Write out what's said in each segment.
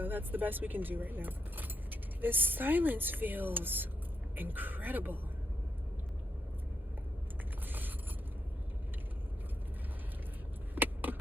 go. That's the best we can do right now. This silence feels incredible. I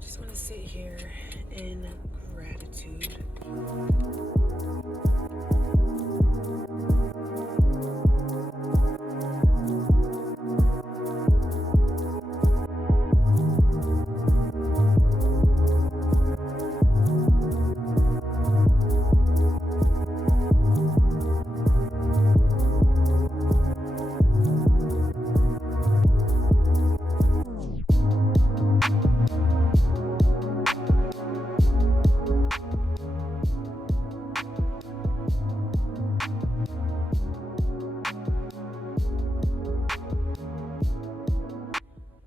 just want to sit here in gratitude.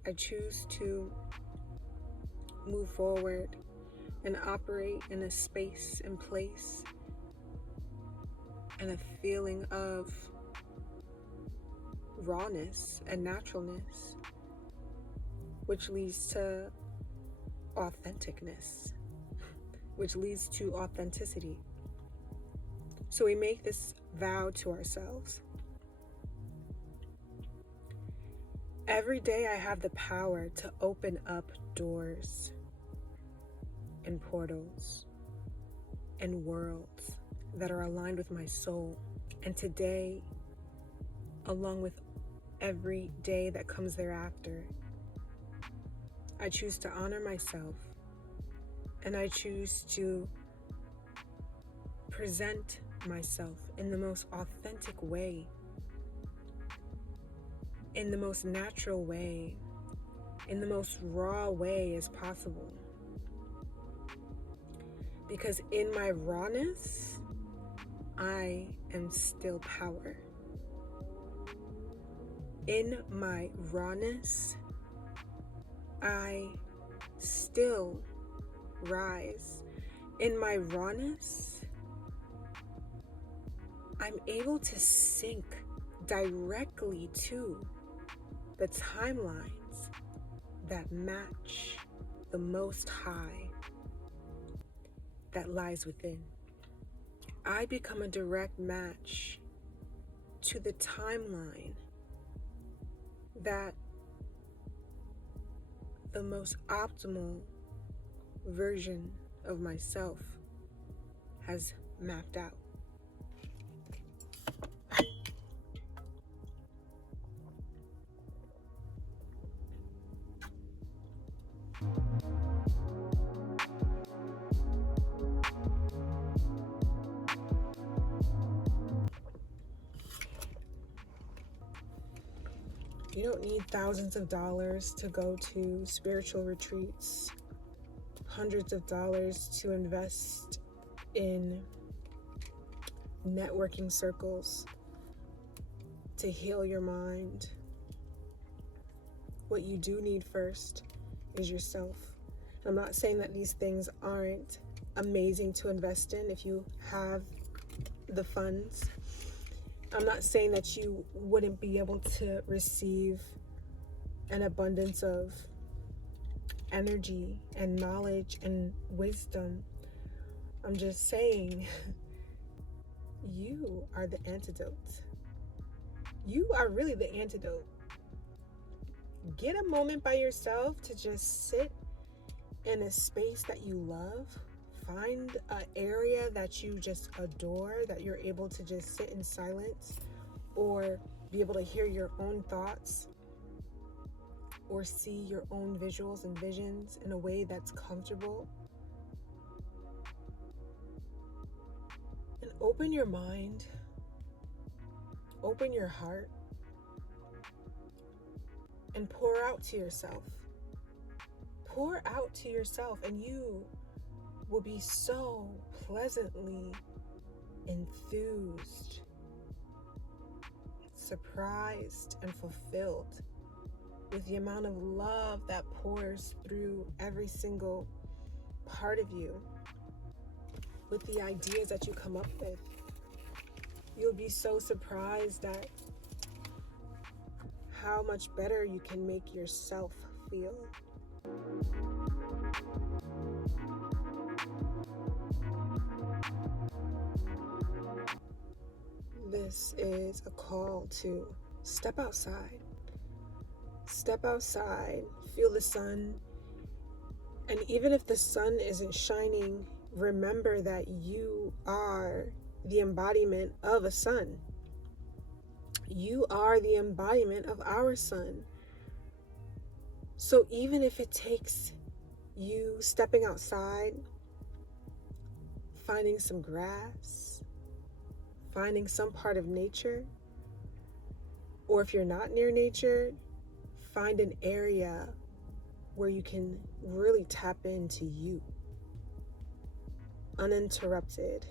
I choose to move forward and operate in a space and place and a feeling of rawness and naturalness, which leads to authenticness, which leads to authenticity. So we make this vow to ourselves. Every day I have the power to open up doors and portals and worlds that are aligned with my soul. And today, along with every day that comes thereafter, I choose to honor myself, and I choose to present myself in the most authentic way, in the most natural way, in the most raw way as possible. Because in my rawness, I am still power. In my rawness, I still rise. In my rawness, I'm able to sync directly to the timelines that match the Most High that lies within. I become a direct match to the timeline that the most optimal version of myself has mapped out. You don't need thousands of dollars to go to spiritual retreats, hundreds of dollars to invest in networking circles to heal your mind. What you do need first is yourself. I'm not saying that these things aren't amazing to invest in if you have the funds. I'm not saying that you wouldn't be able to receive an abundance of energy and knowledge and wisdom. I'm just saying you are the antidote. You are really the antidote. Get a moment by yourself to just sit in a space that you love. Find an area that you just adore, that you're able to just sit in silence or be able to hear your own thoughts or see your own visuals and visions in a way that's comfortable. And open your mind, open your heart, and pour out to yourself. Pour out to yourself, and you will be so pleasantly enthused, surprised, and fulfilled with the amount of love that pours through every single part of you, with the ideas that you come up with. You'll be so surprised at how much better you can make yourself feel. This is a call to step outside. Step outside, feel the sun. And even if the sun isn't shining, remember that you are the embodiment of a sun. You are the embodiment of our sun. So even if it takes you stepping outside, finding some grass, finding some part of nature, or if you're not near nature, find an area where you can really tap into you, uninterrupted,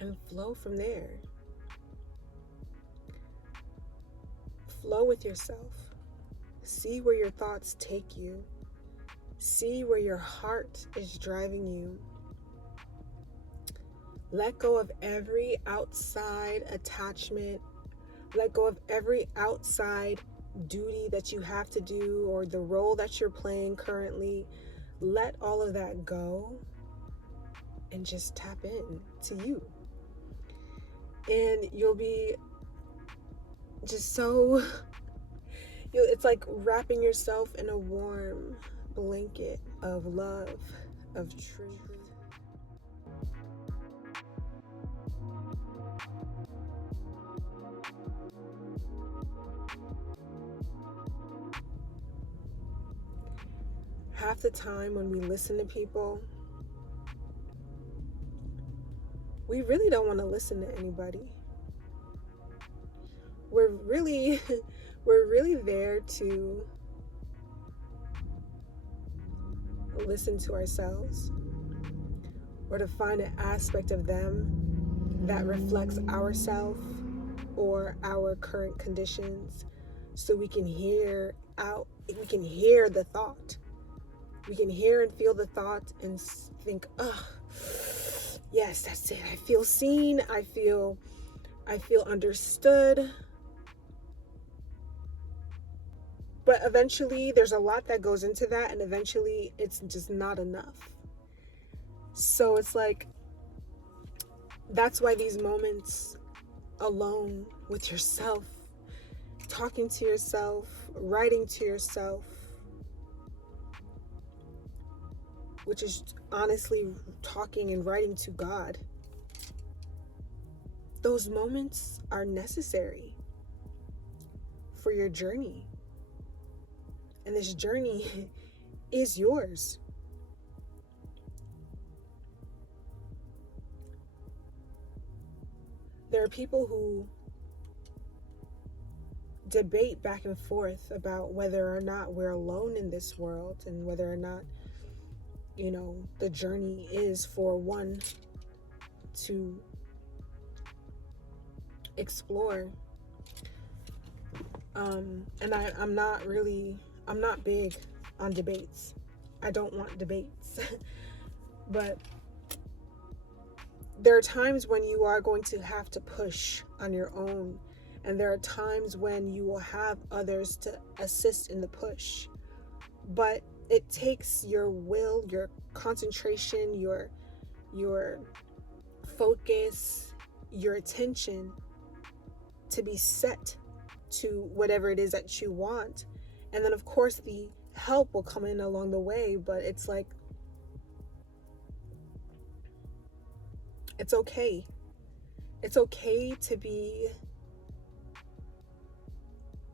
and flow from there. Flow with yourself. See where your thoughts take you. See where your heart is driving you. Let go of every outside attachment. Let go of every outside duty that you have to do or the role that you're playing currently. Let all of that go and just tap in to you. And you'll be just so, it's like wrapping yourself in a warm blanket of love, of truth. Half the time when we listen to people, we really don't want to listen to anybody. We're really there to listen to ourselves, or to find an aspect of them that reflects ourself or our current conditions, so we can hear the thought. We can hear and feel the thought and think, oh, yes, that's it. I feel seen. I feel understood. But eventually there's a lot that goes into that, and eventually it's just not enough. So it's like, that's why these moments alone with yourself, talking to yourself, writing to yourself, which is honestly talking and writing to God, those moments are necessary for your journey. And this journey is yours. There are people who debate back and forth about whether or not we're alone in this world, and whether or not, the journey is for one to explore. And I'm not big on debates. I don't want debates. But there are times when you are going to have to push on your own. And there are times when you will have others to assist in the push. But it takes your will, your concentration, your focus, your attention to be set to whatever it is that you want. And then of course the help will come in along the way, but it's like, it's okay. It's okay to be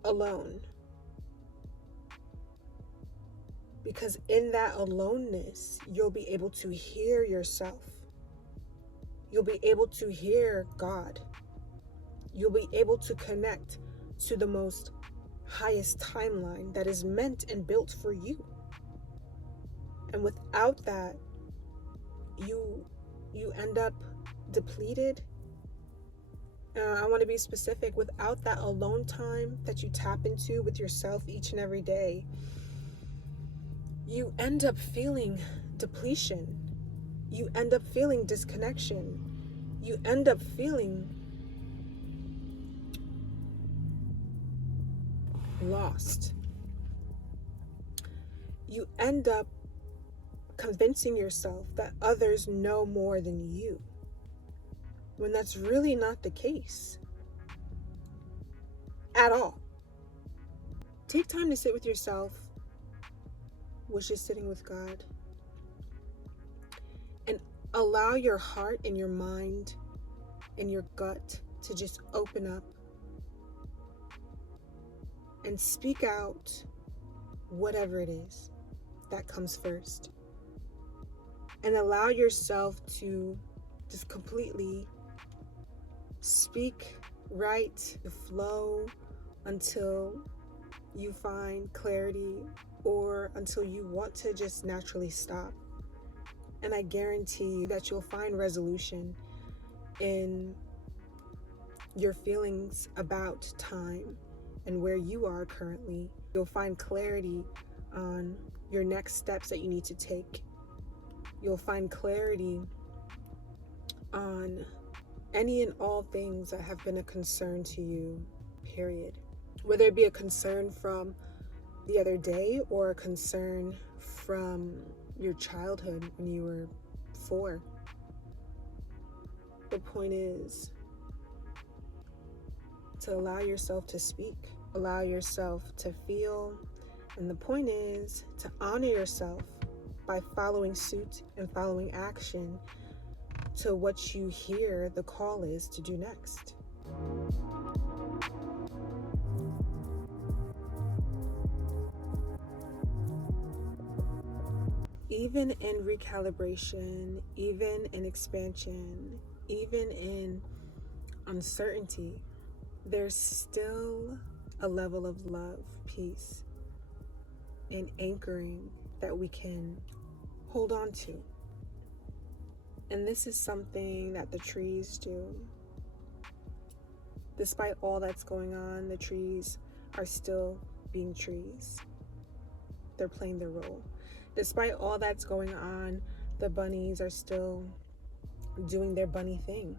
alone. Because in that aloneness, you'll be able to hear yourself. You'll be able to hear God. You'll be able to connect to the most highest timeline that is meant and built for you. And without that, you end up depleted. I want to be specific. Without that alone time that you tap into with yourself each and every day, you end up feeling depletion. You end up feeling disconnection. You end up feeling lost. You end up convincing yourself that others know more than you. when that's really not the case at all. Take time to sit with yourself, which is sitting with God, and allow your heart and your mind and your gut to just open up and speak out whatever it is that comes first. And allow yourself to just completely speak right, flow until you find clarity or until you want to just naturally stop. And I guarantee you that you'll find resolution in your feelings about time and where you are currently. You'll find clarity on your next steps that you need to take. You'll find clarity on any and all things that have been a concern to you, period. Whether it be a concern from the other day or a concern from your childhood when you were 4. The point is to allow yourself to speak, allow yourself to feel, and the point is to honor yourself by following suit and following action to what you hear the call is to do next. Even in recalibration, even in expansion, even in uncertainty, there's still a level of love, peace, and anchoring that we can hold on to. And this is something that the trees do. Despite all that's going on, the trees are still being trees. They're playing their role. Despite all that's going on, the bunnies are still doing their bunny thing.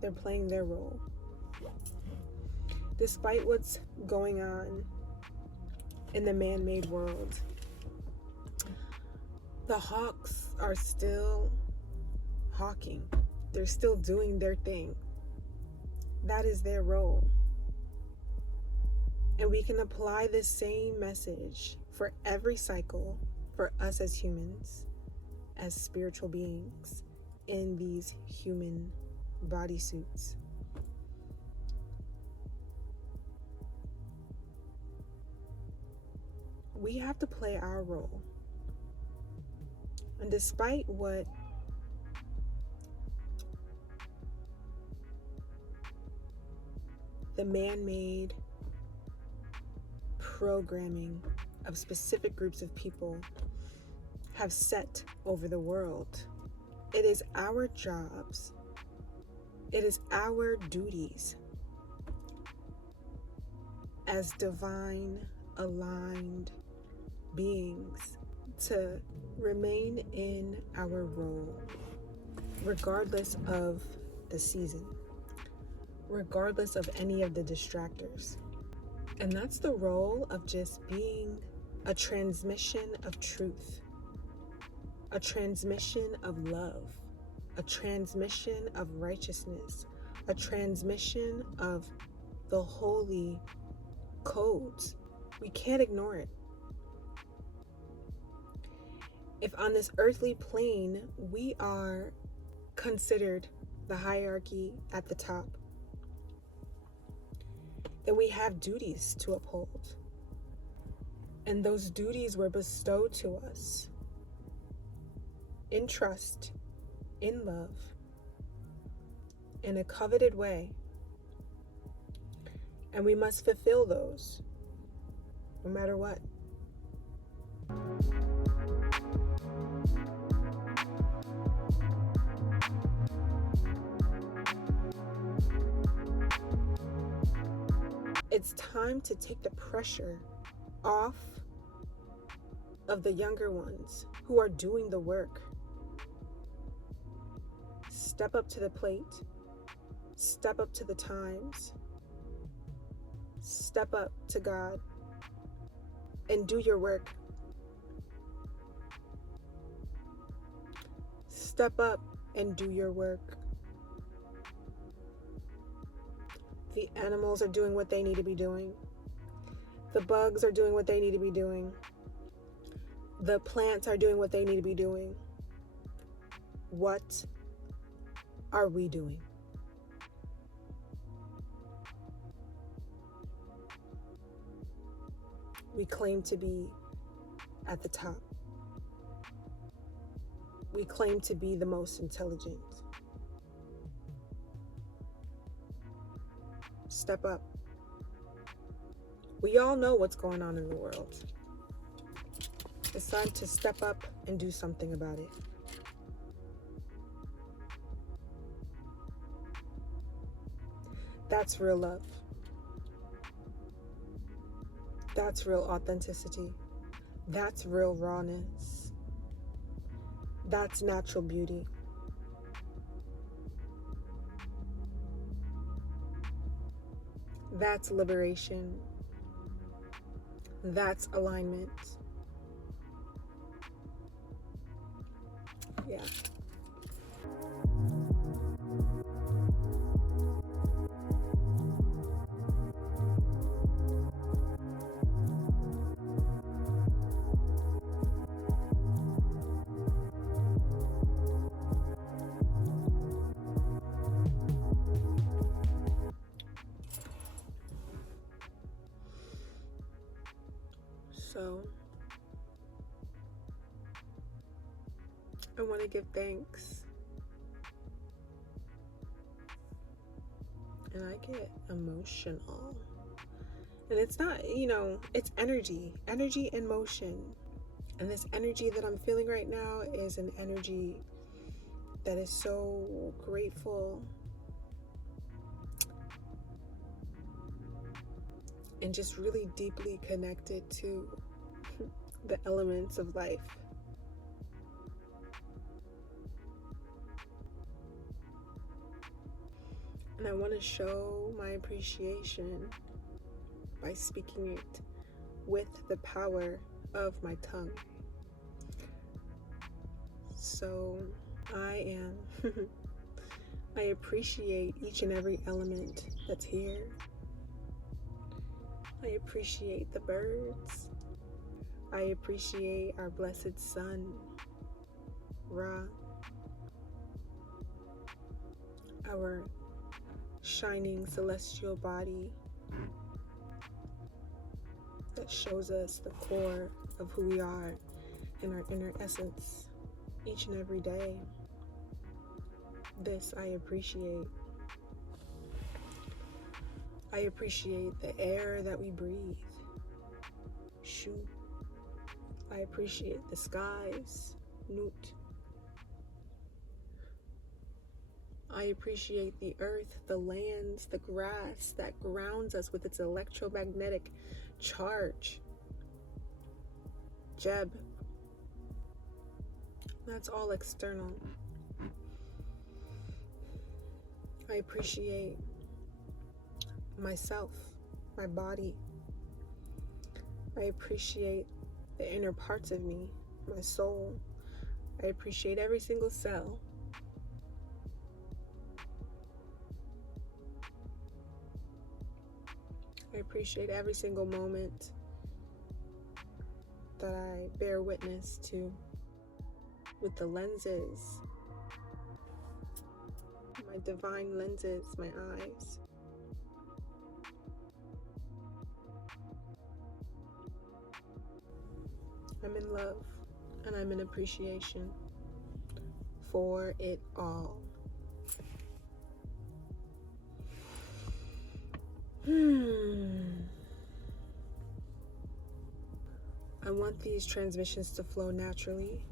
They're playing their role. Despite what's going on in the man-made world, the hawks are still hawking. They're still doing their thing. That is their role. And we can apply this same message for every cycle for us as humans, as spiritual beings in these human bodysuits. We have to play our role. And despite what the man-made programming of specific groups of people have set over the world, it is our jobs, it is our duties as divine, aligned beings to remain in our role, regardless of the season, regardless of any of the distractors. And that's the role of just being a transmission of truth, a transmission of love, a transmission of righteousness, a transmission of the holy codes. We can't ignore it. If on this earthly plane we are considered the hierarchy at the top, then we have duties to uphold. And those duties were bestowed to us in trust, in love, in a coveted way. And we must fulfill those, no matter what. It's time to take the pressure off of the younger ones who are doing the work. Step up to the plate. Step up to the times. Step up to God and do your work. Step up and do your work. The animals are doing what they need to be doing. The bugs are doing what they need to be doing. The plants are doing what they need to be doing. What are we doing? We claim to be at the top. We claim to be the most intelligent. Step up. We all know what's going on in the world. It's time to step up and do something about it. That's real love. That's real authenticity. That's real rawness. That's natural beauty. That's liberation. That's alignment. Yeah. So, I want to give thanks. And I get emotional. And it's not, it's energy in motion. And this energy that I'm feeling right now is an energy that is so grateful and just really deeply connected to the elements of life. And I want to show my appreciation by speaking it with the power of my tongue. So I appreciate each and every element that's here. I appreciate the birds. I appreciate our blessed sun, Ra, our shining celestial body that shows us the core of who we are in our inner essence each and every day. This I appreciate. I appreciate the air that we breathe. Shu. I appreciate the skies. Nut. I appreciate the earth, the lands, the grass that grounds us with its electromagnetic charge. Jeb. That's all external. I appreciate myself, my body. I appreciate the inner parts of me, my soul. I appreciate every single cell. I appreciate every single moment that I bear witness to with the lenses, my divine lenses, my eyes. I'm in love and I'm in appreciation for it all. I want these transmissions to flow naturally.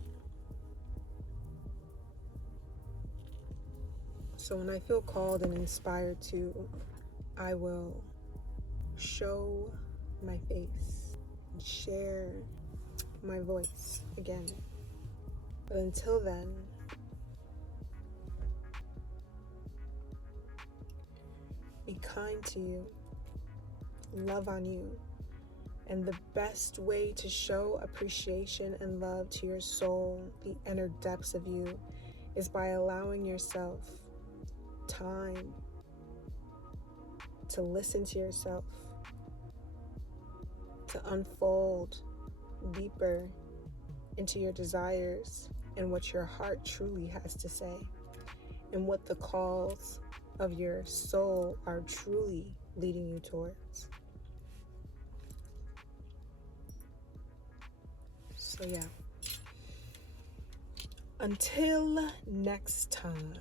So when I feel called and inspired to, I will show my face and share my voice again. But until then, be kind to you, love on you, and the best way to show appreciation and love to your soul, the inner depths of you, is by allowing yourself time to listen to yourself, to unfold deeper into your desires and what your heart truly has to say, and what the calls of your soul are truly leading you towards. So yeah, until next time.